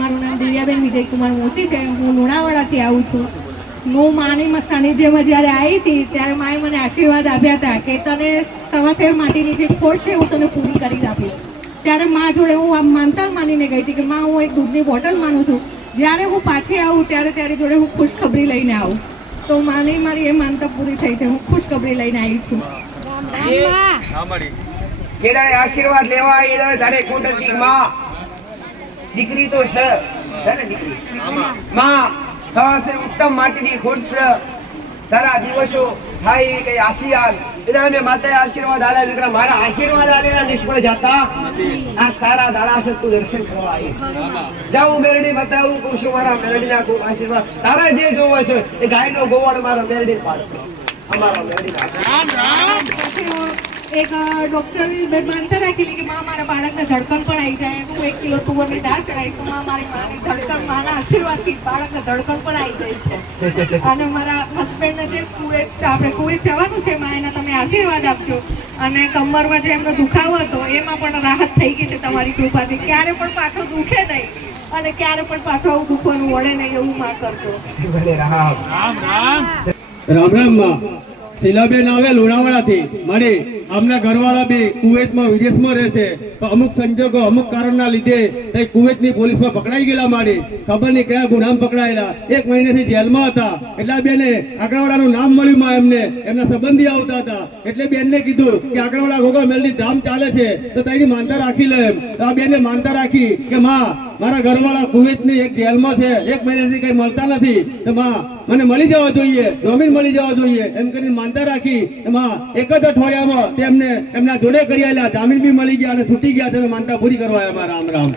મારું નામ દિવ્યાબેન વિજયકુમાર મોચી છે. હું લુણાવાડાથી આવું છું. હું માની સાનિધ્યમાં જ્યારે આવી હતી ત્યારે માએ મને આશીર્વાદ આપ્યા હતા કે તને સવાશેર માટીની જે ખોટ છે હું તને પૂરી કરી આપીશ. ત્યારે મા જોડે હું આમ માનતા માનીને ગઈ હતી કે માં હું એક દૂધની બોટલ માનું છું. જ્યારે હું પાછી આવું ત્યારે જોડે હું ખુશખબરી લઈને આવું. તો માની મારી એ માનતા પૂરી થઈ છે. હું ખુશખબરી લઈને આવી છું. આશીર્વાદ લેવા એ તારે ખોટ હતી. માં દીકરી તો છે ને દીકરી માં થવાશે ઉત્તમ માટીની ખોટ છે. સારા દિવસો થાય એવી કઈ આશીર્વાદ એટલે મેં માતાએ આશીર્વાદ આલ્યા દીકરા. મારા આશીર્વાદ આલેલા નિષ્ફળ જતા આ સારા દાડા છે. તું દર્શન કરવા આવી જાઉં મેરડી બતાવું કહું છું મારા મેરડીના ખૂબ આશીર્વાદ. તારે જે જોવો છે એ ગાયનો ગોવાળ મારા મેરડી પાડતો અમારા મેરડીના રામ રામ. એક ડોક્ટરની માનતા રાખેલી કે માં મારા બાળકને ધડકન પણ આવી જાય. હું 1 કિલો તુવરની દાળ ચડાવી તો મારી માની ધડકન માના આશીર્વાદથી બાળકને ધડકન પણ આવી જાય છે. અને મારા હસબન્ડને જે આપણે કુવેત જવાનું છે માં એના તમે આશીર્વાદ આપજો. અને કમરમાં જે એમનો દુખાવો હતો એમાં પણ રાહત થઈ ગઈ છે તમારી કૃપાથી. ક્યારે પણ પાછો દુખે નહીં અને ક્યારે પણ પાછો આવું દુખવાનું વળે નહીં એવું માં કરજો. રામ રામ માં શીલાબેન આવે લુણાવાડાથી મળી. આમના ઘરવાળા બી કુવેતમાં વિદેશમાં રહે છે. તો અમુક સંજોગો અમુક કારણના લીધે તે કુવેતની પોલીસમાં પકડાઈ ગયેલા માડી. ખબર નહીં કયા ગુનામાં પકડાયેલા. 1 મહિનાથી જેલમાં હતા. એટલે બેને આગળવાળાનું નામ મળ્યું માં એમને. એમના સંબંધી આવતા હતા એટલે બેનને કીધું કે આગળવાળા ગોગા મેલની ધામ ચાલે છે તો તેની માનતા રાખી લે એમ. આ બેને માનતા રાખી કે માં મારા ઘરવાળા કુવેતની એક જેલમાં છે, 1 મહિનાથી કઈ મળતા નથી, તો માં મને મળી જવા જોઈએ, જમીન મળી જવા જોઈએ એમ કરીને માનતા રાખી. એમાં 1 જ અઠવાડિયામાં તેમને એમના જોડે કરી આવેલા, જામીન બી મળી ગયા અને છૂટી ગયા છે. માનતા પૂરી કરવા આવ્યા. રામ રામ.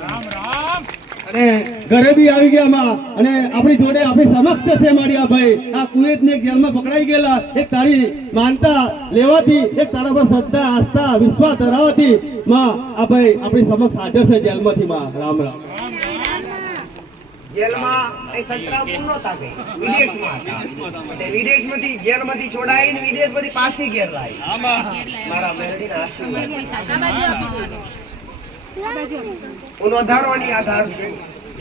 અને ઘરે બી આવી ગયા માં. અને આપણી જોડે આપણી સમક્ષ છે મારી આ ભાઈ આ કુવેતની એક જેલમાં પકડાઈ ગયેલા. એક તારી માનતા લેવાથી, એક તારા પર શ્રદ્ધા આસ્થા વિશ્વાસ ધરાવવાથી માં આ ભાઈ આપણી સમક્ષ હાજર છે જેલમાંથી માં. રામ રામ. જેલમાં એ સંતરામપુર નહોતા ગઈ, વિદેશમાં હતા. વિદેશમાંથી જેલમાંથી છોડાઈને વિદેશમાંથી પાછી ઘેર લાવી. મારા મેરડીના આશીર્વાદ. હું વધારવાની આધાર છું.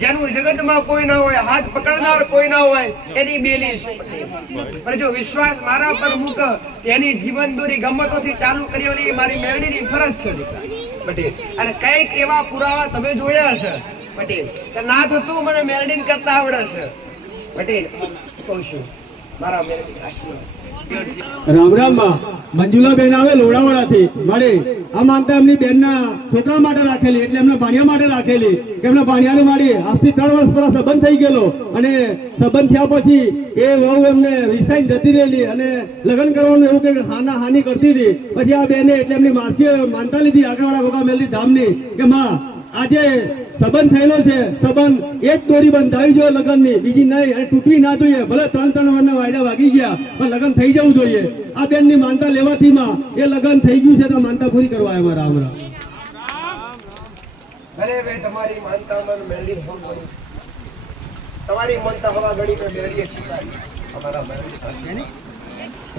જેનું જગતમાં કોઈ ના હોય, હાથ પકડનાર કોઈ ના હોય એની બેલી છે. પણ જો વિશ્વાસ મારા પર મૂક એની જીવન દોરી ગમતોથી ચાલુ કરી મારી મેરડીની ફરજ છે પટેલ. અને કઈક એવા પુરાવા તમે જોયા છે પટેલ કે ના થતું મને મેરડીન કરતા આવડે છે પટેલ. કહું છું મારા મેરડી આશીર્વાદ. રામ રામ માં મંજુલાબેન આવે લોણાવાડાથી મળે. આ માનતા એમની બેનના છોકરા માટે રાખેલી, એટલે એમના ભાણિયા માટે રાખેલી કે એમના ભાણિયાને મારી આજથી 3 વર્ષ પહેલા સંબંધ થઈ ગયેલો. અને સંબંધ થયા પછી એ વહુ એમને વિસાઈને જતી રહેલી અને લગ્ન કરવાનું એવું કંઈક હાની કરતી હતી. પછી આ બેને એટલે એમની માસીએ માનતા લીધી આગળવાળા ગોગા મેલની ધામની કે માં આજે સંબંધ થયેલો છે, સંબંધ એક દોરી બંધાવી જોઈએ લગ્નની, બીજી નહીં, અને તૂટવી ના જોઈએ. ભલે 3 વર્ષના વાયદા વાગી ગયા પણ લગ્ન થઈ જવું જોઈએ. આ બેનની માનતા લેવાથી માં એ લગ્ન થઈ ગયું છે તો માનતા પૂરી કરવા આવ્યા. રામ રામ. ભલે ભાઈ તમારી માનતા મન મેળવી હોય, તમારી માનતા હવા ઘડી તો મેળવીએ શીખાય. અમારા મેળવી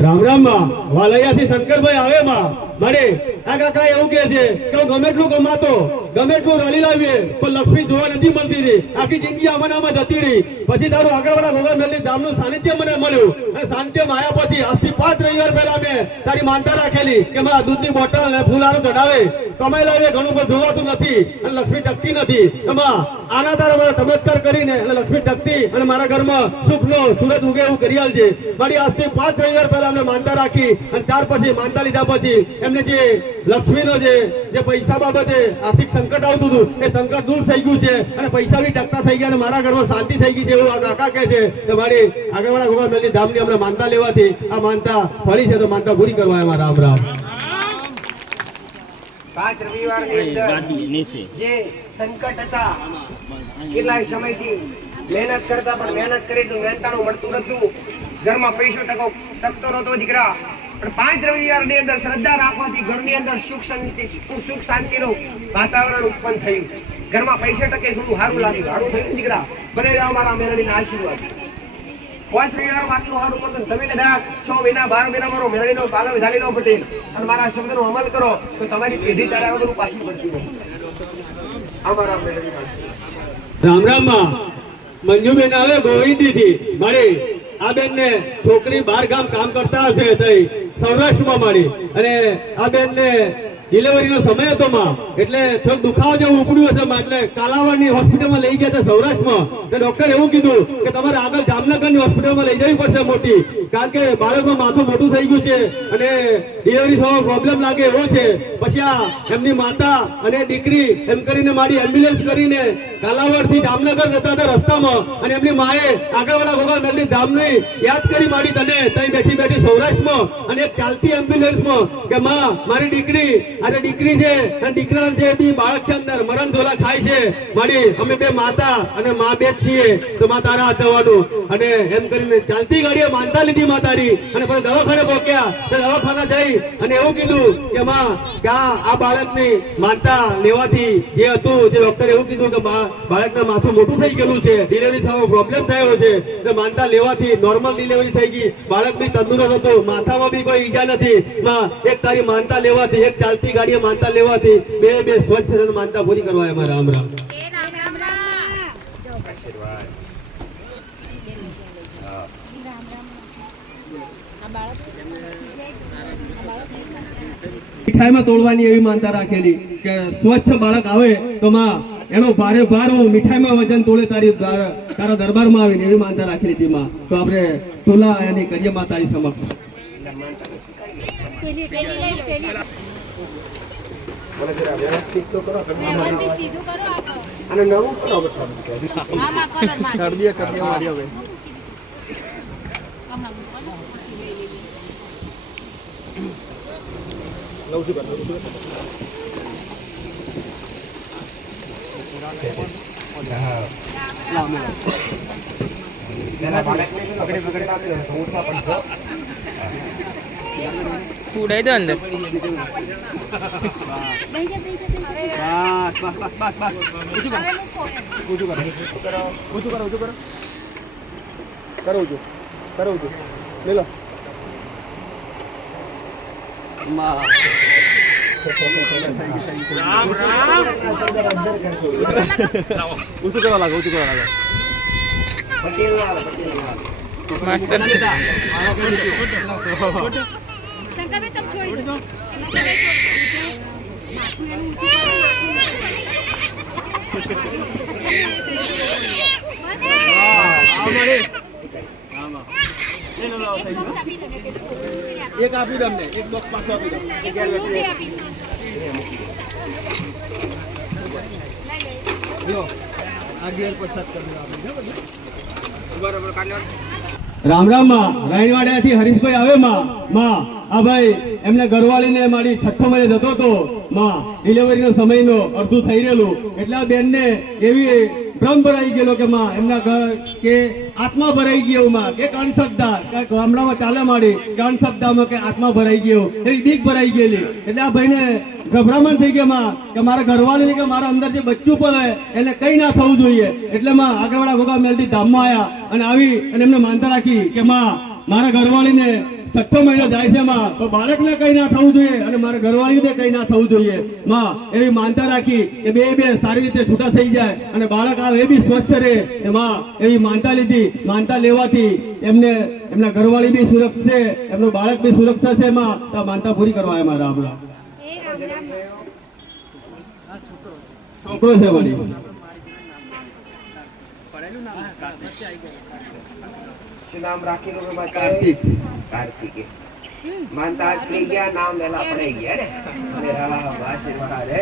રામ રામ માં વાલૈયાથી શંકરભાઈ આવે માં મળે. આ કાકા એવું કે છે કે હું ગમે એટલું કમાતો, ગમે એટલું રળી લાવીએ પણ લક્ષ્મી જોવા નથી મળતી રહી. આખી જિંદગી આમાં જતી રહી. પછી તારું આગળવાળા ગોગા મેલની ધામનું સાનિધ્ય મને મળ્યું. અને સાનિધ્યમાં આવ્યા પછી આજથી 5 રવિવાર પહેલા મેં તારી માનતા રાખેલી કે માં દૂધની બોટલ અને ફૂલાનું ચડાવે, કમાઈ લાવીએ ઘણું પણ જોવાતું નથી અને લક્ષ્મી ટકતી નથી. એમાં આના તારા મારા ચમત્કાર કરીને અને લક્ષ્મી ટકતી અને મારા ઘરમાં સુખનો સુરત ઉગે એવું કરી આલજે. મારી આજથી 5 રવિવાર પહેલા અમને માનતા રાખી અને ત્યાર પછી માનતા લીધા પછી એમને જે લક્ષ્મીનો જે પૈસા બાબતે આર્થિક સંકટ આવતું હતું એ સંકટ દૂર થઈ ગયું છે અને પૈસા બી ટકતા થઈ ગયા અને મારા ઘરમાં શાંતિ થઈ ગઈ છે એવું આ કાકા કહે છે. કે મારી આગળવાળા ગોગા મેલની ધામની અમને માનતા લેવાથી આ માનતા ફળી છે તો માનતા પૂરી કરવા એમાં. રામ રામ. 5 રવિવારની અંદર જે સંકટ હતા કેટલાય સમયથી મહેનત કરતા પણ મહેનત કરી તો મહેનતાનું મળતું નતું, ઘરમાં પૈસો ટકતો નતો દીકરા. પણ 5 રવિવારની અંદર શ્રદ્ધા રાખવાથી ઘરની અંદર સુખ શાંતિનું વાતાવરણ ઉત્પન્ન થયું. ઘરમાં પૈસા ટકે થોડું સારું લાગ્યું, સારું થયું દીકરા. ભલે મારા મેરડીના આશીર્વાદ. 5 રવિવારમાં આટલું સારું કરતો તમે કદાચ 6 મહિના 12 મહિના મારો મેરડીનો પાલવ ઝાલી લો પટેલ અને મારા શબ્દનો અમલ કરો તો તમારી પેઢી તારા વગર પાછી પડતી નહીં. અમારા મેરડીના આશીર્વાદ. રામ રામ માં મંજુબેન આવે ગોવિંદી થી મળી આ બેન ને છોકરી બાર ગામ કામ કરતા હશે તઈ સૌરાષ્ટ્રમાં મળી અને આ બેન ને ડિલિવરીનો સમય હતો માં એટલે થોડુંક દુખાવો જેવું ઉપડ્યું હશે માં એટલે કાલાવાડની હોસ્પિટલમાં લઈ ગયા હતા સૌરાષ્ટ્રમાં તો ડોક્ટરે એવું કીધું કે તમારે આગળ જામનગરની હોસ્પિટલમાં લઈ જવી પડશે મોટી કારણ કે બાળકનું માથું મોટું થઈ ગયું છે અને ડિલિવરી થવામાં પ્રોબ્લેમ લાગે એવો છે પછી આ એમની માતા અને દીકરી એમ કરીને મારી એમ્બ્યુલન્સ કરીને કાલાવાડથી જામનગર જતા હતા રસ્તામાં અને એમની માએ આગળવાળા ભગવાન મેલની ધામની યાદ કરી મારી તને તઈ બેઠી બેઠી સૌરાષ્ટ્રમાં અને એક ચાલતી એમ્બ્યુલન્સમાં કે માં મારી દીકરી અરે દીકરી છે અને દીકરા છે બી બાળક છે અંદર મરણ ઝોલા ખાય છે મારી અમે બે માતા અને મા બે જ છીએ તો માં તારા હાથવાનું અને એમ કરીને ચાલતી ગાડીએ માનતા લીધી માં તારી અને પછી દવાખાને પહોંચ્યા તો દવાખાના જઈ અને એવું કીધું કે માં કે આ બાળકની માનતા લેવાથી જે હતું જે ડોક્ટરે એવું કીધું કે બાળકના માથું મોટું થઈ ગયેલું છે ડિલિવરી થવામાં પ્રોબ્લેમ થયો છે તો માનતા લેવાથી નોર્મલ ડિલિવરી થઈ ગઈ બાળક બી તંદુરસ્ત હતું માથામાં બી કોઈ ઈજા નથી માં એક તારી માનતા લેવાથી એક ચાલતી ગાડીએ માનતા લેવાથી બે સ્વચ્છ માનતા પૂરી કરવા એમાં રામ રામ મીઠાઈમાં તોડવાની એવી માનતા રાખેલી કે સ્વચ્છ બાળક આવે તો માં એનો ભારે ભાર હું મીઠાઈમાં વજન તોડે તારા દરબારમાં આવીને એવી માનતા રાખેલી હતી માં તો આપણે તુલા એની કરીએ માં તારી સમક્ષ વ્યવસ્થિત તો કરો અને નવું કરો મારી હવે છોડાઈ દો અંદર ઊંચું કરવા લાગો માસ્ટર શંકરભાઈ તમ છોડી દો એક આપી દો અમને એક બોક્સ પાછો આપી દો જો આ ગેર પર સત કરી દો રામ રામ માં રાયણવાડિયાથી હરીશભાઈ આવે માં આ ભાઈ એમને ઘરવાળીને મારી છઠ્ઠો મહિને જતો હતો માં ડિલિવરીનો સમયનો અડધું થઈ રહેલું એટલે આ બેનને એવી ભ્રમ ભરાઈ ગયેલો કે માં એમના ઘર કે આત્મા ભરાઈ ગયો માં કે અણશબ્દા કે ગામડામાં ચાલે માડી કે અણશબ્દામાં કે આત્મા ભરાઈ ગયો એવી બીક ભરાઈ ગયેલી એટલે આ ભાઈને ગભરામણ થઈ ગયા માં કે મારા ઘરવાળી કે મારા અંદર જે બચ્ચું પડે એને કઈ ના થવું જોઈએ એટલે માં આગળવાળા ગોગા મેલડી ધામમાં આવ્યા અને આવી અને એમને માનતા રાખી કે માં મારા ઘરવાળીને છઠ્ઠો મહિનો જાય છે માં તો બાળકને કઈ ના થવું જોઈએ અને મારા ઘરવાળીને કઈ ના થવું જોઈએ માં એવી માનતા રાખી કે બે સારી રીતે છૂટા થઈ જાય અને બાળક આવે એ બી સ્વસ્થ રહે એમાં એવી માનતા લીધી માનતા લેવાથી એમને એમના ઘરવાળી બી સુરક્ષિત છે એમનું બાળક બી સુરક્ષા છે એમાં તો માનતા પૂરી કરવા એમાં રામ રામ છોકરો છે વળી શું નામ રાખેલું કે બસ કાર્તિક કાર્તિક માનતા આજ કરી ગયા નામ વેલા પડાઈ ગયા ને અને હા આશીર્વાદ રે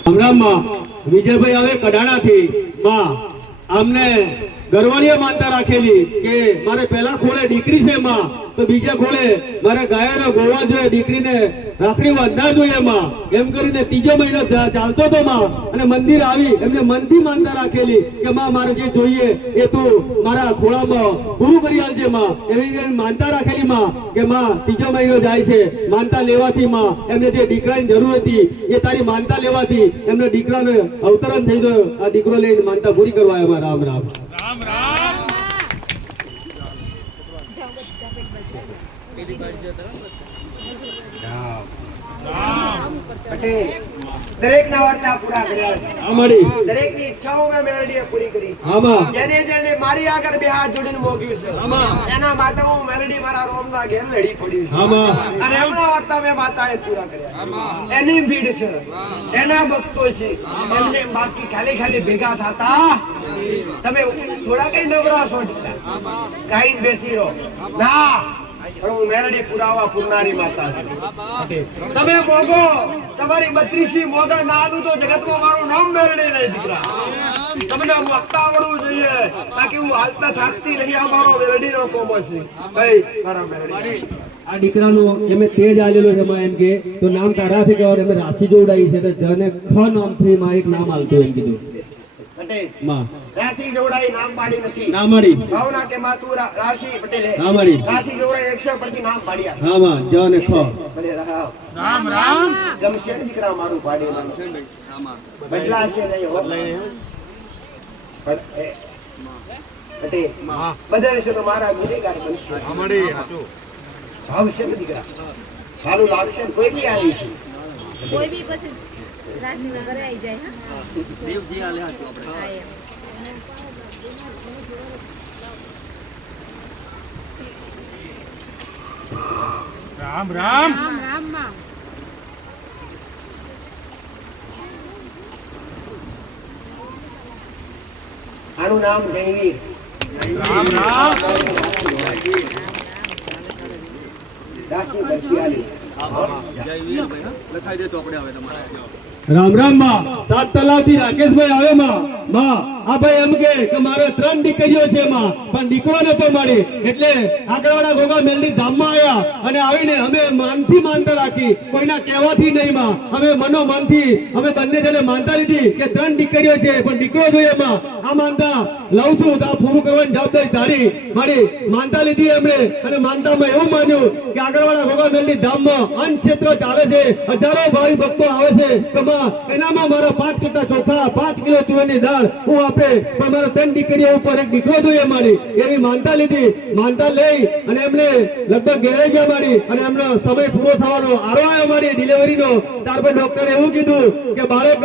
રામરામમાં વિજયભાઈ આવે કડાણાથી માં આમને ઘરવાળીએ માનતા રાખેલી કે મારે પહેલા ખોળે દીકરી છે માં તો બીજા ખોળે મારે ગાયોને ગોવા જોઈએ દીકરીને રાખડી બાંધવા જોઈએ માં એમ કરીને ત્રીજો મહિનો ચાલતો હતો માં અને મંદિર આવી એમને મનથી માનતા રાખેલી કે માં મારે જે જોઈએ એ તું મારા ખોળામાં પૂરું કરી આલજે માં એવી માનતા રાખેલી માં કે માં ત્રીજો મહિનો જાય છે માનતા લેવાથી માં એમને જે દીકરાની જરૂર હતી એ તારી માનતા લેવાથી એમને દીકરાને અવતરણ થઈ ગયો આ દીકરો લઈને માનતા પૂરી કરવા એમાં રામ રામ પટેલ દરેકના વાર્તા પૂરા કર્યા છે. હા માડી દરેકની ઈચ્છાઓ મેં મેલડીએ પૂરી કરી છે. આમાં જેને જેને મારી આગળ બે હાથ જોડીને મોગ્યું છે એના માટે હું મેલડી મારા રોમના ઘેર લડી પડી છું. આમાં અને એમના વાર્તા મેં માતાએ પૂરા કર્યા. એની ભીડ છે, એના ભક્તો છે, એમને બાકી ખાલી ખાલી ભેગા થતા તમે થોડા કઈ નવરા છો કઈ બેસી રહો ના. પણ હું મેલડી પુરાવા પૂરનારી માતા છું. તમે મોગો તમારી 32 મોગા ના આલું તો જગતમાં મારું નામ મેલડી નહીં દીકરા. તમને વક્તા આવડવું જોઈએ બાકી હું હાલતા થાકતી નહીં. આ મારો મેલડીનો કોમો છે ભાઈ મારા મેલડી. આ દીકરાનો એમે તેજ આલેલો છે માં એમ કે તો નામ તારાથી કહેવાય એમે રાશિ જોડાઈ છે તો જને ખ નામથી માં એક નામ આલતું એમ કીધું પટેલ માં રાશિ જોડાઈ નામ પાડી નથી. ના મળી ભાવના કે માં તું રાશિ પટેલ હે. ના મળી રાશિ જોડાઈ 100 પરથી નામ પાડ્યા. હા માં જને ખ ભલે રામ રામ ગમશે ને દીકરા મારું પાડેલું બદલા છે નહીં હો. પણ એ પટેલ બદલશે તો મારા ગુનેગાર બનશે. ભાવશે ને દીકરા સારું લાગશે ને કોઈ બી આવી છે. કોઈ બી પછી રાશિના ઘરે આવી જાય હા દેવજી આલે હાથ આપણે રામ રામ રામ માં આનું નામ જયવીર. રામ રામ રાશિ બરફિયાલી. રામ રામ માં સાત તલાવથી રાકેશભાઈ આવે માં આ ભાઈ એમ કે મારે 3 દીકરીઓ છે માં પણ દીકરો નતો મળી એટલે આગળવાળા ગોગા મેલની ધામમાં આવ્યા અને આવીને અમે માનથી માનતા રાખી કોઈના કહેવાથી નહીં માં અમે મનોમનથી અમે બંને જણે માનતા લીધી કે 3 દીકરીઓ છે પણ દીકરો જોઈએ માં આ માનતા લઉં છું તો આ પૂરું કરવાની જવાબદારી તારી મારી માનતા લીધી એમણે અને માનતામાં એવું માન્યું કે આગળવાળા ગોગા મેલની ધામમાં અન્ન ક્ષેત્ર ચાલે છે હજારો ભાવિ ભક્તો આવે છે તો માં એનામાં મારા 5 કટ્ટા ચોખા 5 કિલો તુવેરની દાળ હું આપે પણ મારા 3 દીકરીઓ ઉપર એક દીકરો જોઈએ મારી એવી માનતા લીધી. માનતા લઈ અને એમને લગભગ ઘેરે ગયા મારી અને એમનો સમય પૂરો થવાનો આરો આવ્યો મારી ડિલિવરીનો. ત્યાર પછી ડોક્ટરે એવું કીધું કે બાળક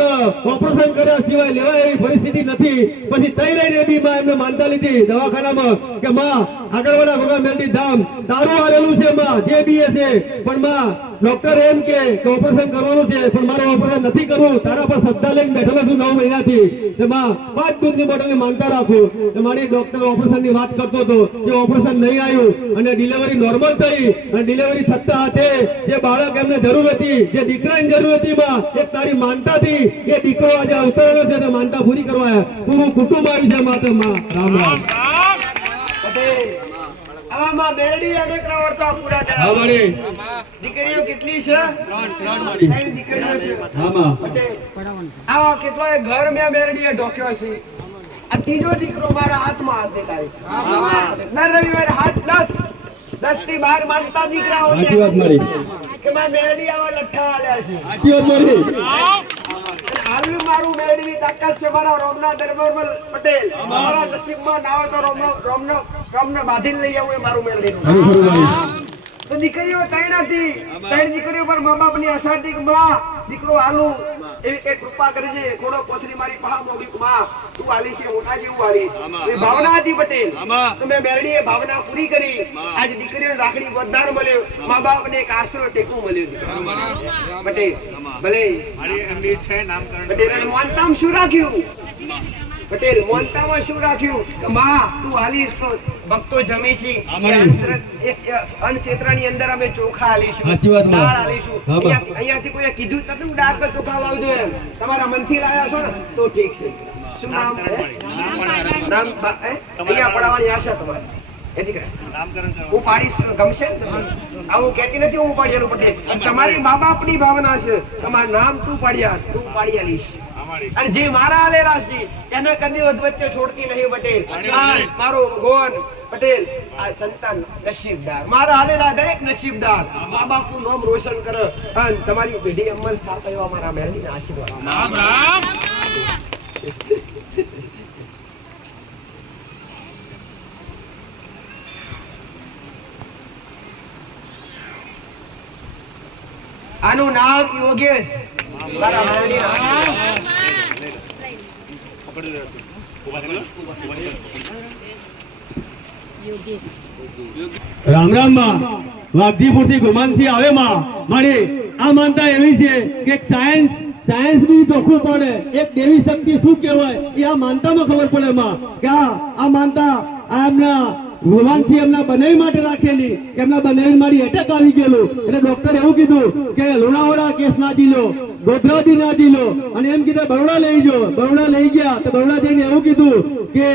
ઓપરેશન કર્યા સિવાય લેવાય એવી પરિસ્થિતિ નથી. પછી તઈ રહીને બી માં એમને માનતા લીધી દવાખાનામાં કે માં આગળવાળા ગોગા મેલડી ધામ તારું આલેલું છે માં જે બી છે પણ માં ડોક્ટર એમ કે ઓપરેશન કરવાનું છે પણ મારે ઓપરેશન નથી કરવું તારા પર શ્રદ્ધા લઈને બેઠેલો છું 9 મહિનાથી એમાં 5 દૂધની બોટલની માનતા રાખું. મારી ડોક્ટર ઓપરેશનની વાત કરતો હતો કે ઓપરેશન નહીં આવ્યું અને ડિલિવરી નોર્મલ થઈ અને ડિલિવરી થતા હાથે જે બાળક એમને જરૂર હતી જે દીકરાની જરૂર હતી માં એ તારી માનતાથી એ દીકરો આજે અવતરેલો છે તો માનતા પૂરી કરવા પૂરું કુટુંબ આવી છે માત્ર માં. રામ રામ પટેલ આમાં મેલડી અનેક વાર્તા પૂરા હા કર્યા. મળી દીકરીઓ કેટલી છે? 3 મળી 3 દીકરીઓ છે. હા માં પટેલ આવા કેટલોય ઘર મેં મેલડીએ ઢોક્યો છે. આ ત્રીજો દીકરો મારા હાથમાં હાથ દેખાય. દર રવિવારે હાથ 10 થી 12 માંગતા દીકરાઓ છે. સાચી વાત મળી કે માં મેલડી આવા લઠ્ઠા આલ્યા છે. સાચી વાત મળી હાલનું મારું મેલડીની તાકાત છે મારા રોમના દરબારમાં પટેલ. મારા નસીબમાં ના હોય તો રોમને બાંધીને લઈ આવું એ મારું મેલડીનું. તો દીકરીઓ 3 હતી. 3 દીકરીઓ પર મા બાપની આશા હતી કે માં દીકરો હાલું એવી કઈ કૃપા કરજે. ઘોડો પોથરી મારી પહા મોગી માં તું હાલી છે મોટા જેવું હાલી એ ભાવના હતી પટેલ. તો મેં મેલડીએ ભાવના પૂરી કરી. આજ દીકરીઓને રાખડી વરદાન મળ્યું. મા બાપને એક આશરો ટેકો મળ્યો પટેલ. ભલે પટેલ અને મોનતામ શું રાખ્યું પટેલ? મોનતામાં શું રાખ્યું કે માં તું હાલીશ તો ભક્તો જમે છે. અન્ન ક્ષેત્રની અંદર અમે ચોખા હાલીશું, સાચી વાત માં. દાળ હાલીશું. અહીંયાથી કોઈ કીધું જ નતું દાળ પર ચોખા લાવજો એમ. તમારા મનથી લાયા છો ને તો ઠીક છે. શું નામ હે? નામ અહીંયા પડાવવાની આશા તમારી એ દીકરા હું પાડીશ તો ગમશે ને તમને? આવું કહેતી નથી હું પાડ્યાનું પટેલ. તમારી મા બાપની ભાવના છે તમારું નામ તું પાડ્યા તું પાડી આલીશ. અને જે મારા આલેલા છે એને કદી વચ્ચે છોડતી નહીં પટેલ. મારો ભગવાન પટેલ આ સંતાન નસીબદાર મારા આલેલા દરેક નસીબદાર મા બાપનું નામ રોશન કરે અને તમારી પેઢી અમલ થતા એવા મારા મેલડીના આશીર્વાદ. રામ રામ આનું નામ યોગેશ. મારા મેલડીના આશીર્વાદ. યોગેશ રામ રામ માં વાઘજીપુર થી ગુમાનસિંહ આવે માં મારી આ માનતા એવી છે કે સાયન્સ બી જોખવું પડે એક દેવી શક્તિ શું કહેવાય એ આ માનતામાં ખબર પડે માં કે આ માનતા આ એમના ભગવાનથી એમના બનાવી માટે રાખેલી એમના બનાવી મારી એટેક આવી ગયેલું એટલે ડોક્ટરે એવું કીધું કે લુણાવાડા કેસ ના દીલો ગોધરા બી ના દીલો અને એમ કીધું બરોડા લઈ ગયો બરોડા લઈ ગયા તો બરોડા જઈને એવું કીધું કે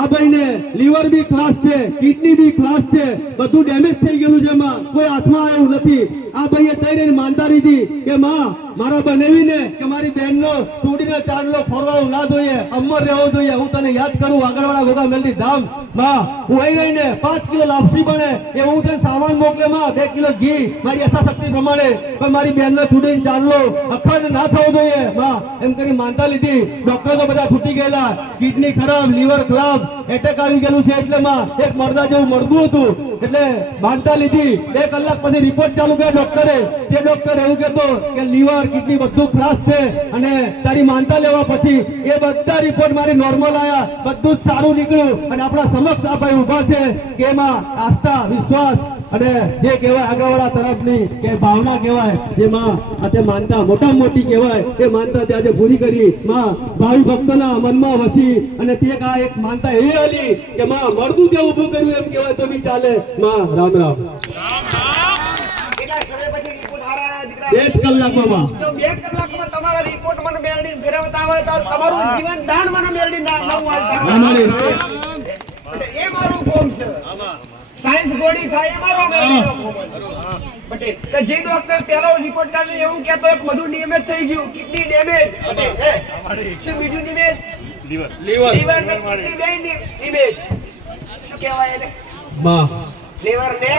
આ ભાઈને લીવર બી ક્લાસ છે કિડની બી ક્લાસ છે બધું ડેમેજ થઈ ગયેલું છે એમાં કોઈ હાથમાં આવ્યું નથી આ ભાઈએ તઈ રહીને માનતા લીધી કે માં મારા બનાવીને કે મારી બહેનનો તોડીને ચાંદલો ફરવાવું ના જોઈએ અમર રહેવો જોઈએ હું તને યાદ કરું આગળવાળા ગોગા મેલડી ધામ માં હું અહીં રહીને 5 કિલો લાપસી બને એ હું તને સામાન મોકલે માં 2 કિલો ઘી મારી યથાશક્તિ પ્રમાણે પણ મારી બહેનનો તોડીને ચાંદલો અખંડ ના થવો જોઈએ માં એમ કરી માનતા લીધી ડોક્ટર તો બધા છૂટી ગયેલા કિડની ખરાબ લીવર ખરાબ એટેક આવી ગયેલું છે એટલે માં એક મરદા જેવું મળતું હતું એટલે માનતા લીધી 2 કલાક પછી રિપોર્ટ ચાલુ કર્યા ડોક્ટરે તે ડોક્ટર એવું કહેતો કે લીવર કિડની બધું ખરાબ છે અને તારી માનતા લેવા પછી એ બધા રિપોર્ટ મારી નોર્મલ આયા બધું જ સારું નીકળ્યું અને આપણા સમક્ષ આ ભાઈ ઊભા છે કે એમાં આસ્થા વિશ્વાસ અને જે કહેવાય આગળવાળા તરફની કે ભાવના કહેવાય જેમાં આજે માનતા મોટામાં મોટી કહેવાય એ માનતા તે આજે પૂરી કરી માં ભાવિ ભક્તોના મનમાં વસી અને તે આ એક માનતા એ હતી કે માં મળતું તે ઊભું કર્યું એમ કહેવાય તો બી ચાલે માં રામ રામ કેટલા સમય પછી રિપોર્ટ હારા આયા દીકરા? 2 કલાકમાં માં જો 2 કલાકમાં તમારા રિપોર્ટ મને મેળવીને ફેરવતા આવડે તો તમારું જીવન દાન મને મેળવીને નવું ના હાલ મારી એટલે એ મારું કોમ છે. સાયન્સ ગોળી થાય એ મારો મેળવીનો કોમ છે. પટેલ કે જે ડોક્ટર પહેલો રિપોર્ટ કાઢીને એવું કહેતો એક બધું ડેમેજ થઈ ગયું કિડની ડેમેજ પટેલ હે શું બીજું ડેમેજ લીવર ને કિડની બે ડેમેજ શું કહેવાય એને માં લીવર ને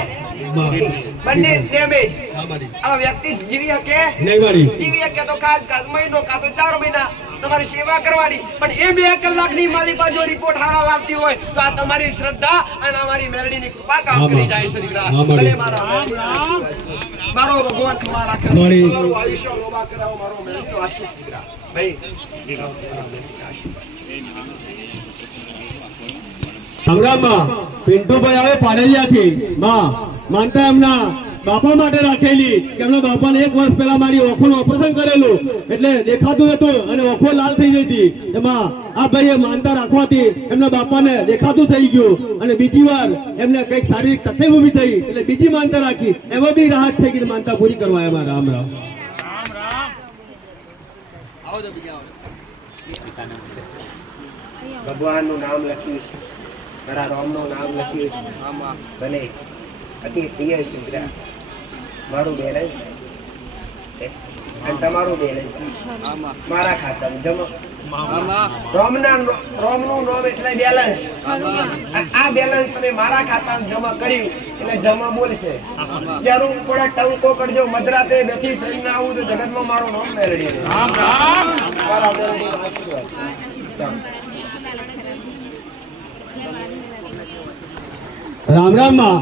બંને ડેમેજ આ વ્યક્તિ જીવી શકે નહીં મારી જીવી શકે તો ખાસ મહિનો કાં તો 4 મહિના તમારી સેવા કરવાની પણ એ 2 કલાકની મારી પાસે જો રિપોર્ટ હારા લાવતી હોય તો આ તમારી શ્રદ્ધા અને અમારી મેલડીની કૃપા કામ કરી જાય છે દીકરા. ભલે મારા મારો ભગવાન ખમા રાખે મારું આયુષ્ય લોબા કરાવો મારો મેલડીનો આશીષ દીકરા ભાઈ સંગ્રામમાં પિન્ટુભાઈ આવે પાડેલિયાથી માં માનતા એમના બાપા માટે રાખેલી કે એમના બાપાને 1 વર્ષ પહેલા મારી ઓખોનું ઓપરેશન કરેલું એટલે દેખાતું હતું અને ઓખો લાલ થઈ ગઈ હતી એમાં આ ભાઈએ માનતા રાખવાથી એમના બાપાને દેખાતું થઈ ગયું અને બીજી વાર એમને કંઈક શારીરિક તકલીફ ઊભી થઈ એટલે બીજી માનતા રાખી એમાં બી રાહત થઈ ગઈ માનતા પૂરી કરવા એમાં રામ રામ ભગવાનનું નામ લખ્યું છે મારા રામનું નામ લખ્યું છે આમાં ભલે અતિ પ્રિય છે દીકરા મારું બેલેન્સ અને તમારું બેલેન્સ મારા ખાતામાં જમા રોમનું નામ એટલે બેલેન્સ આ બેલેન્સ તમે મારા ખાતામાં જમા કર્યું એટલે જમા બોલશે જરૂર પડે ટવકો કરજો મધરાતે બેઠી સઈને આવું તો જગતમાં મારું નામ મેળવી મારા મેળવીનો આશીર્વાદ રામ રામ માં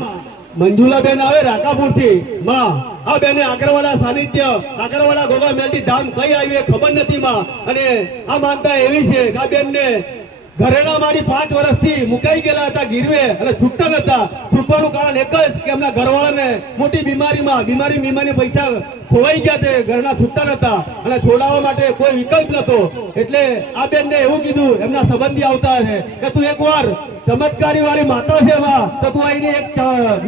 મંજુલાબેન આવે રાકાપુરથી માં આ બેને આગરવાડા સાનિધ્ય આગરવાડા ગોગા મેલડી ધામ કઈ આવી એ ખબર નથી માં અને આ માનતા એવી છે કે આ બેનને ઘરેણા મારી 5 વર્ષથી મુકાઈ ગયેલા હતા ગીરવે અને છૂટતા નતા છૂટવાનું કારણ એક જ કે એમના ઘરવાળાને મોટી બીમારી પૈસા ખોવાઈ ગયા તે ઘરના છૂટતા નતા અને છોડાવવા માટે કોઈ વિકલ્પ નતો એટલે આ બેનને એવું કીધું એમના સંબંધી આવતા છે કે તું એકવાર ચમત્કારી વાળી માતા છે માં તો તું આઈને એક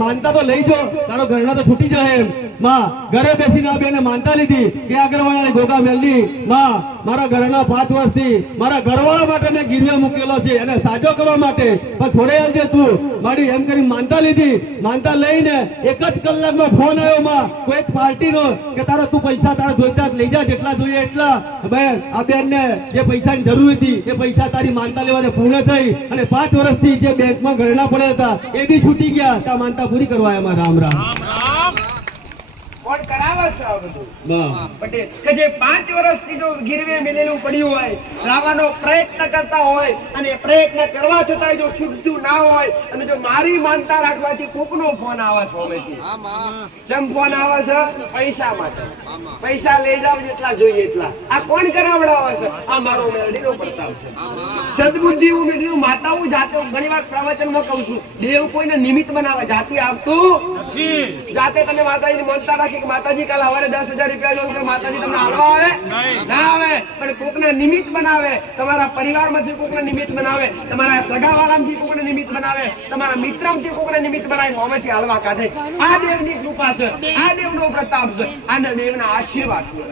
માનતા તો લઈ જો તારો ઘરના તો છૂટી જાય એમ માં ઘરે બેસીને આ બેને માનતા લીધી કે આગરવાડા ગોગા મેલડી માં મારા ઘરના 5 વર્ષથી મારા ઘરવાળા માટે મેં ગીરવે મૂકેલો છે અને સાજો કરવા માટે પણ છોડે આવજે તું મારી એમ કરી માનતા લીધી માનતા લઈને 1 જ કલાકમાં ફોન આવ્યો માં કોઈ પાર્ટીનો કે તારા તું પૈસા તારા જોઈતા લઈ જા જેટલા જોઈએ એટલા બેન આ બેનને જે પૈસાની જરૂર હતી એ પૈસા તારી માનતા લેવાને પૂર્ણ થઈ અને 5 વર્ષથી જે બેંકમાં ઘરેણા પડ્યા હતા એ બી છૂટી ગયા ત્યાં માનતા પૂરી કરવા એમાં રામ રામ કોણ કરાવે આવે છે આ બધું વાહ પટેલ કે જે 5 વર્ષથી જો ગીરવે મેલેલું પડ્યું હોય, લાવવાનો પ્રયત્ન કરતા હોય અને પ્રયત્ન કરવા છતાંય જો છૂટતું ના હોય અને જો મારી માનતા રાખવાથી કોકનો ફોન આવે છે હોમેથી. જેમ ફોન આવે છે પૈસા માટે, પૈસા લઈ જાવ જેટલા જોઈએ એટલા. આ કોણ કરાવડાવે છે? આ મારો મેલડીનો પ્રતાપ છે. સદબુદ્ધિ હું મેળવ્યું માતાઓ જાતે ઘણીવાર પ્રવચનમાં કહું છું, દેવ કોઈને નિમિત્ત બનાવે, જાતિ આવતું જાતે તમે માતાજીની માનતા રાખી કે માતાજી કાલે સવારે 10,000 રૂપિયા જોઉં કે માતાજી તમને હાલવા આવે ના આવે, પણ કોકને નિમિત્ત બનાવે. તમારા પરિવારમાંથી કોકને નિમિત્ત બનાવે, તમારા સગાવાળામાંથી કોકને નિમિત્ત બનાવે, તમારા મિત્રમાંથી કોકને નિમિત્ત બનાવી હોમેથી હાલવા કાઢે. આ દેવની કૃપા છે, આ દેવનો પ્રતાપ છે, આના દેવના આશીર્વાદ છે.